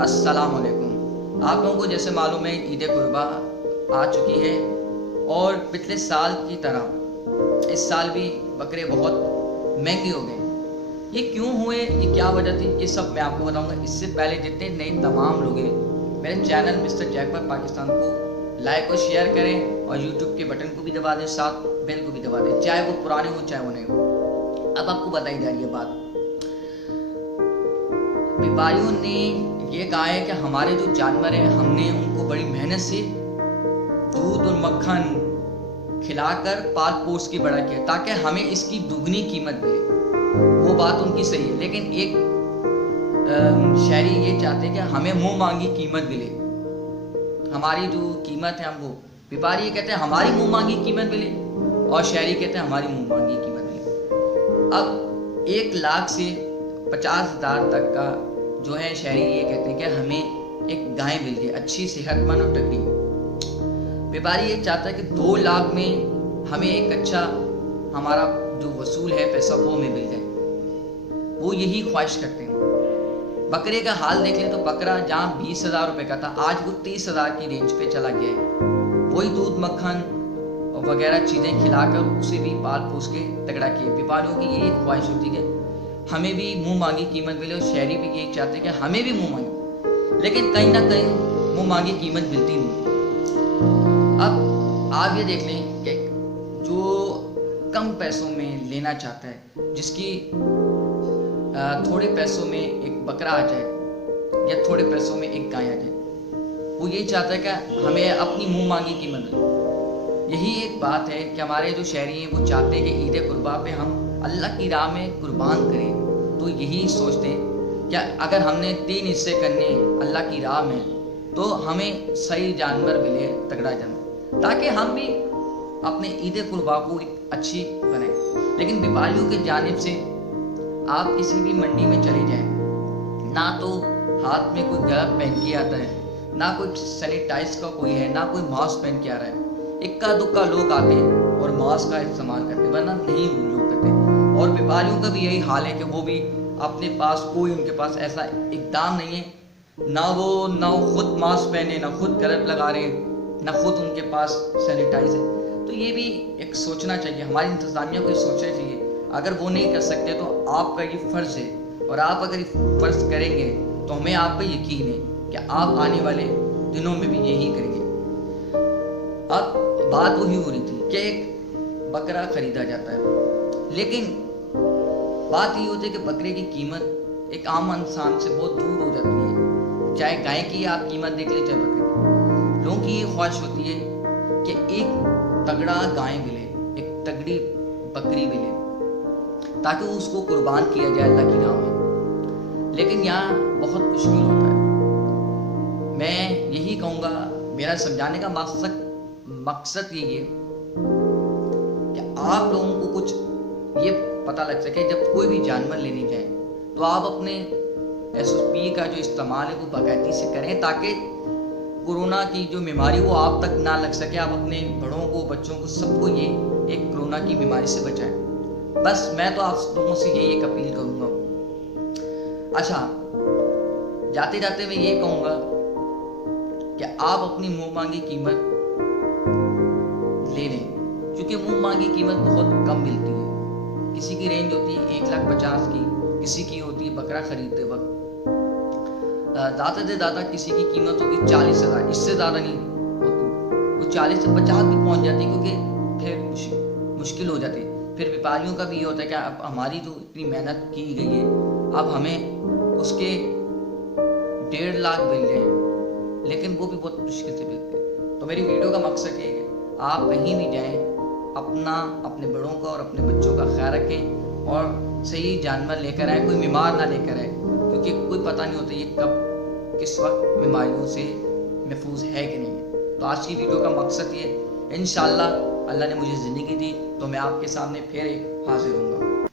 अस्सलाम वालेकुम। आप लोगों को जैसे मालूम है ईद कुर्बा आ चुकी है और पिछले साल की तरह इस साल भी बकरे बहुत महंगे हो गए। ये क्यों हुए, ये क्या वजह थी, ये सब मैं आपको बताऊंगा। इससे पहले जितने नए तमाम लोग हैं मेरे चैनल मिस्टर जैकपॉट पाकिस्तान को लाइक और शेयर करें और यूट्यूब के बटन को भी दबा दें, साथ बेल को भी दबा दें, चाहे वो पुराने हो चाहे वो नए हो। अब आपको बताई जा रही है बात, व्यापारियों ने ये कहा है कि हमारे जो जानवर हैं हमने उनको बड़ी मेहनत से दूध और मक्खन खिलाकर पाल पोस के बड़ा किया ताकि हमें इसकी दुगनी कीमत मिले। वो बात उनकी सही है, लेकिन एक शहरी ये चाहते हैं कि हमें मुंह मांगी कीमत मिले। हमारी जो कीमत है हमको व्यापारी ये कहते हैं हमारी मुंह मांगी कीमत मिले और शहरी कहते हैं हमारी मुंह मांगी कीमत मिले। अब 1 लाख से 50,000 तक का जो है शहरी ये कहते हैं कि हमें एक गाय मिल जाए अच्छी सेहतमंद और तगड़ी। व्यापारी ये चाहता है कि 2 लाख में हमें एक अच्छा हमारा जो वसूल है पैसा वो हमें मिल जाए। वो यही ख्वाहिश करते हैं। बकरे का हाल देख ले तो बकरा जहाँ 20,000 रुपये का था आज वो 30,000 की रेंज पे चला गया है। वही दूध मक्खन वगैरह चीज़ें खिलाकर उसे भी पाल पोस के तगड़ा किए। व्यापारियों की यही ख्वाहिश होती है हमें भी मुंह मांगी कीमत मिले और शहरी भी यही चाहते हैं कि हमें भी मुंह मांगी, लेकिन कहीं ना कहीं मुंह मांगी कीमत मिलती नहीं। अब आप ये देख लें कि जो कम पैसों में लेना चाहता है, जिसकी थोड़े पैसों में एक बकरा आ जाए या थोड़े पैसों में एक गाय आ जाए, वो यही चाहता है कि हमें अपनी मुंह मांगी कीमत मिले। यही एक बात है कि हमारे जो शहरी हैं वो चाहते हैं कि ईद कुर्बा पे हम अल्लाह की राह में कुर्बान करें। तो यही सोचते हैं कि अगर हमने 3 हिस्से करने अल्लाह की राह में तो हमें सही जानवर मिले, तगड़ा जानवर, ताकि हम भी अपने ईद कुर्बा को एक अच्छी बनाएं। लेकिन व्यापारियों के जानिब से आप किसी भी मंडी में चले जाएं, ना तो हाथ में कोई ग्लव पहन के आता है, ना कोई सैनिटाइज का कोई है, ना कोई मास्क पहन के आ रहा है। इक्का दुक्का लोग आते हैं और मास्क का इस्तेमाल करते हैं, वरना नहीं लोग करते। और व्यापारियों का भी यही हाल है कि वो भी अपने पास कोई उनके पास ऐसा इक़दाम नहीं है, ना वो खुद मास्क पहने, ना खुद ग्लव लगा रहे हैं, ना खुद उनके पास सैनिटाइज है। तो ये भी एक सोचना चाहिए, हमारी इंतज़ामिया को सोचना चाहिए। अगर वो नहीं कर सकते तो आपका ये फ़र्ज़ है, और आप अगर फ़र्ज़ करेंगे तो हमें आप पर यकीन है कि आप आने वाले दिनों में भी यही करेंगे। अब बात वही हो रही थी कि एक बकरा खरीदा जाता है, लेकिन बात ये होती है कि बकरे की कीमत एक आम इंसान से बहुत दूर हो जाती है। चाहे गाय की आप कीमत देख ले चाहे बकरे की, लोगों की ये ख्वाहिश होती है कि एक तगड़ा गाय मिले, एक तगड़ी बकरी मिले, ताकि उसको कुर्बान किया जाए अल्लाह की राह में। लेकिन यहाँ बहुत मुश्किल होता है। मैं यही कहूँगा, मेरा समझाने का मकसद यही है कि आप लोगों को कुछ ये पता लग सके, जब कोई भी जानवर लेने जाए तो आप अपने SOP का जो इस्तेमाल है वो बाकायदगी से करें, ताकि कोरोना की जो बीमारी वो आप तक ना लग सके। आप अपने बड़ों को, बच्चों को, सबको ये एक कोरोना की बीमारी से बचाएं। बस मैं तो आप लोगों से यही एक अपील करूँगा। अच्छा, जाते जाते मैं ये कहूँगा कि आप अपनी मुंह मांगी कीमत ले लें, क्योंकि मुंह मांगी कीमत बहुत कम मिलती है। किसी की रेंज होती है 1,50,000 की, किसी की होती है बकरा खरीदते वक्त ज़्यादा से ज़्यादा किसी की कीमत होगी 40,000, इससे ज़्यादा नहीं होती। वो 40 से 50 भी पहुंच जाती है, क्योंकि फिर मुश्किल हो जाती है। फिर व्यापारियों का भी ये होता है कि अब हमारी जो इतनी मेहनत की गई है अब हमें उसके 1.5 लाख मिल जाए, लेकिन वो भी बहुत मुश्किल से मिलते हैं। तो मेरी वीडियो का मकसद ये है, आप कहीं भी जाएं अपने बड़ों का और अपने बच्चों का ख्याल रखें और सही जानवर लेकर आएँ, कोई बीमार ना लेकर आए, क्योंकि कोई पता नहीं होता ये कब किस वक्त बीमारियों से महफूज है कि नहीं है। तो आज की वीडियो का मकसद ये, इंशाअल्लाह अल्लाह ने मुझे ज़िंदगी दी तो मैं आपके सामने फिर हाजिर हूँगा।